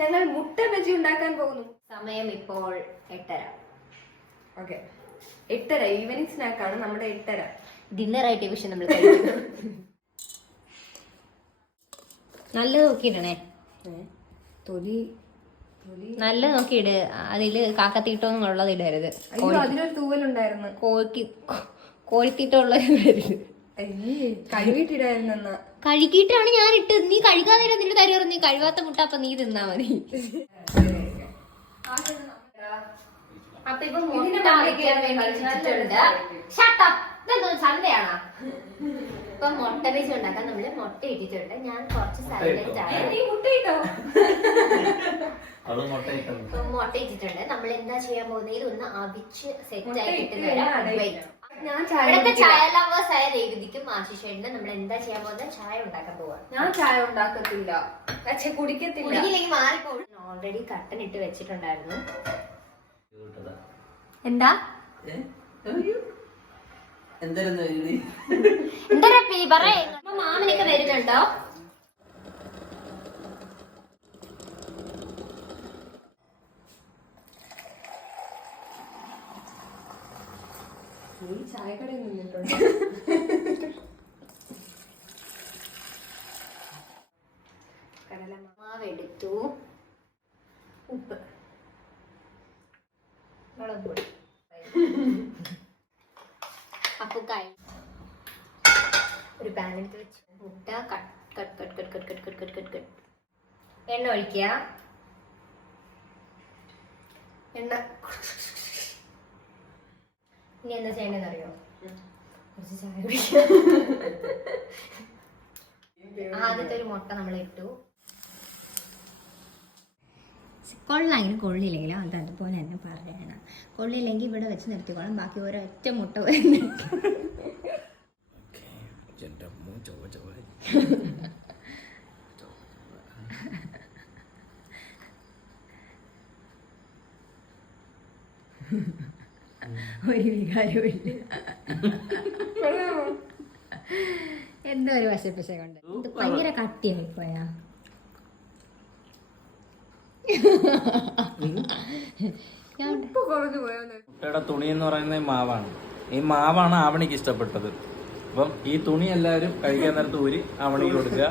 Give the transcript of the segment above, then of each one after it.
ഞങ്ങൾ മുട്ട ബജി ഉണ്ടാക്കാൻ പോകുന്നു. സമയം ഇപ്പോൾ 8:30. ഓക്കെ, 8:30 ഈവനിങ് സ്നാക്കാണ് നമ്മുടെ 8:30. ഡിന്നറായിട്ട് പക്ഷെ നമ്മൾ കഴിക്കുന്നു. നല്ല നോക്കിയിടണേ, നല്ല നോക്കിയിട്. അതില് കാക്കത്തീട്ടൊന്നും ഉള്ളത് ഇടരുത്. അതിനൊരു തൂവലുണ്ടായിരുന്നു. കോഴിത്തീട്ടമുള്ളത് ഇടരുത്. കഴുകിട്ടിടായിരുന്ന കഴുകിയിട്ടാണ് ഞാൻ ഇട്ടത്. നീ കഴുകാതെ നിന്റെ തരി നീ കഴുകാത്ത മുട്ട അപ്പൊ നീ തിന്നാ മതി. അപ്പൊ ഇപ്പൊ സൺഡേയാണോ? ഇപ്പൊ മുട്ട ബജി ഉണ്ടാക്കാൻ നമ്മള് മുട്ട ഇട്ടിട്ടുണ്ട്. ഞാൻ കുറച്ച് സൈലന്റ് ആണ്. മുട്ട ഇട്ടിട്ടുണ്ട്. നമ്മൾ എന്താ ചെയ്യാൻ പോകുന്നത്, ഇതൊന്ന് അവിച്ച് സെറ്റ് ആയിട്ട് ഇവിടുത്തെ ചായ ലവേഴ്സ് ആയ രേവതിക്കും ആശിഷേട്ടനും നമ്മൾ എന്താ ചെയ്യാൻ പോകുന്നത്, ചായ ഉണ്ടാക്കാൻ പോവാ. ഞാൻ ചായ ഉണ്ടാക്കത്തില്ല, കുടിക്കത്തില്ല. കുടിക്കില്ലെങ്കിൽ മാറിപ്പോകും. ഓൾറെഡി കട്ടൻ ഇട്ട് വെച്ചിട്ടുണ്ടായിരുന്നു. എന്താ പറയേ, മാമനൊക്കെ വരുന്നുണ്ടോ? ചായക്കടയിൽ നിന്നിട്ടുണ്ട്. കടലമാവെടുത്തു, ഉപ്പ്, മുളക് പൊടി, അപ്പുക്കായി ഒരു പാൻ എടുത്ത് വെച്ചു. മുട്ട കട്ട്. എണ്ണ ഒഴിക്കുക. എണ്ണ ഇനി എന്താ ചെയ്യണമെന്ന് അറിയോ? കുറച്ച് ചായ കുടിക്കുക. ആദ്യത്തെ ഒരു മുട്ട നമ്മൾ ഇട്ടു. കൊള്ളാങ്കിലും കൊള്ളില്ലെങ്കിലും അത് അതുപോലെ തന്നെ പറയണം. കൊള്ളില്ലെങ്കിൽ ഇവിടെ വെച്ച് നിർത്തിക്കോളാം. ബാക്കി ഒരൊറ്റ മുട്ട ഒരു വികാരമില്ല. എന്തോ ഒരു വശപ്പശ കൊണ്ട് ഭയങ്കര കട്ടിയായി പോയാ. മുട്ടയുടെ തുണി എന്ന് പറയുന്നത് മാവാണ്. ഈ മാവാണ് ആവണിക്ക് ഇഷ്ടപ്പെട്ടത്. അപ്പം ഈ തുണി എല്ലാവരും കഴിക്കാൻ നേരത്ത് ഊരി ആവണിക്ക് കൊടുക്കുക.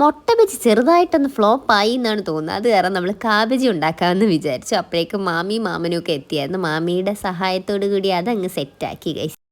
മുട്ട ബജി ചെറുതായിട്ടൊന്ന് ഫ്ലോപ്പ് ആയി എന്നാണ് തോന്നുന്നത്. അത് കാരണം നമ്മൾ കാബേജി ഉണ്ടാക്കാമെന്ന് വിചാരിച്ചു. അപ്പോഴേക്കും മാമിയും മാമനും ഒക്കെ എത്തിയായിരുന്നു. മാമിയുടെ സഹായത്തോടു കൂടി അതങ്ങ് സെറ്റാക്കി ഗൈസ്.